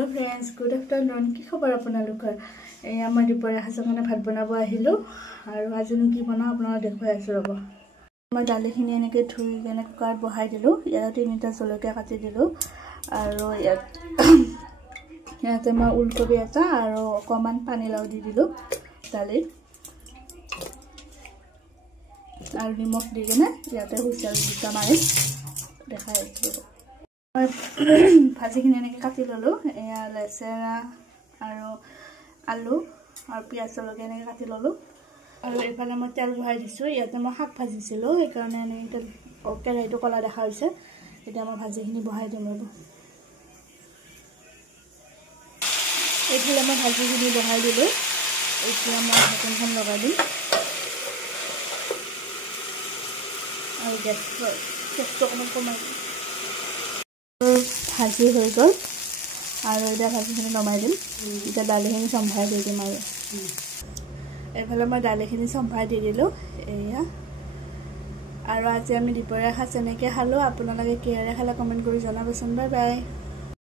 hello friends good afternoon की खबर আপোনালোকৰ এই আমাৰ দুপৰীয়া সাজৰ কাৰণে ভাত বনাব আহিলো আৰু আজিনো কি বনাও আপোনাক দেখুৱাই আছো ৰব মই দালিখিনি এনেকৈ ধুই কেনে কুকাৰত বহাই দিলো ইয়াত তিনিটা জলকীয়া কাটি দিলো আৰু ইয়াতে মই উলকবি এটা আৰু অকমান পানীলাও দি দিলো দালিত আৰু নিমখ দি কেনে ইয়াতে হুইছেল দুটা মাৰি দেখাই আছো ভাজিখিনি এনেকৈ কাটি ললো এয়া লেচেৰা আৰু আলু আৰু পিয়াজ জলকীয়া এনেকৈ কাটি ললো আৰু এফালে মই তেল বহাই দিছো ইয়াতে মই শাক ভাজিছিলো সেইকাৰণে এনেকৈ কেৰাহীটো কলা দেখা হৈছে এতিয়া মই ভাজিখিনি বহাই দিম ৰব এইফালে মই ভাজিখিনি বহাই দিলো এতিয়া মই ঢাকনখন লগাই দিম আৰু গেছটো অকণমান কমাই দিম ভাজি হৈ গ'ল আৰু এতিয়া ভাজিখিনি নমাই দিম এতিয়া দালিখিনি সম্ভাৰ দি দিম আৰু এইফালে মই দালিখিনি সম্ভাৰ দি দিলোঁ এয়া আৰু আজি আমি দুপৰীয়া সাজ এনেকৈ খালোঁ আপোনালোকে কিহেৰে খালে কমেণ্ট কৰি জনাবচোন বাই বাই